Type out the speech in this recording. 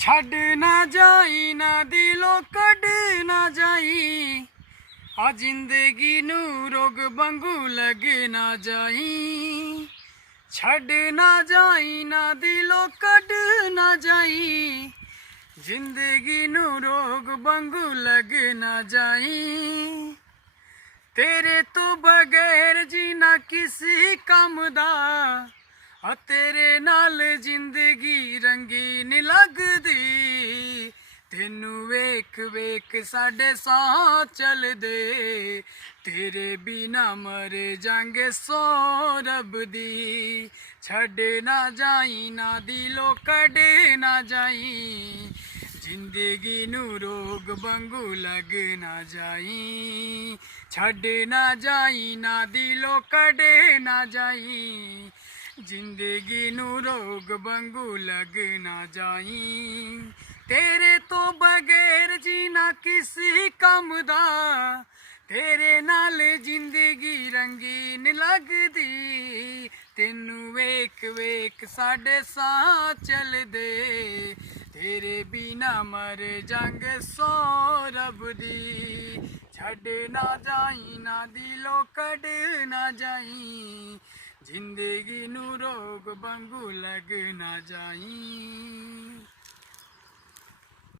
छड़ ना जाई ना दिलों कड़ ना जाई, आ जिंदगी नू रोग वांगू लग ना जाई। छड़ ना जाई ना दिलों कड़ ना जाई, जिंदगी नू रोग वांगू लग ना जाई। तेरे तो बगैर जीना किसी काम दा, आ तेरे नाल जिंदगी रंगीन लगदी। तेनू वेख वेख साडे साह चलदे, तेरे बिना मर जांगे सौ रब दी। छड़ ना जाई ना दिलों कड़ ना जाई, जिंदगी नू रोग वांगू लग ना जाई। छड़ ना जाई ना दिलों कड़ ना जाई, जिंदगी नू रोग वांगू लग ना जाई। तेरे तो बगैर जीना किसी काम दा, तेरे नाल जिंदगी रंगीन लगदी। तेनू वेख वेख साडे साह चलदे, तेरे बिना मर जांगे सौ रब दी। छड़ ना जाई ना दिलों कड़ ना जाई, जिंदगी नू रोग वांगू लग ना जाई।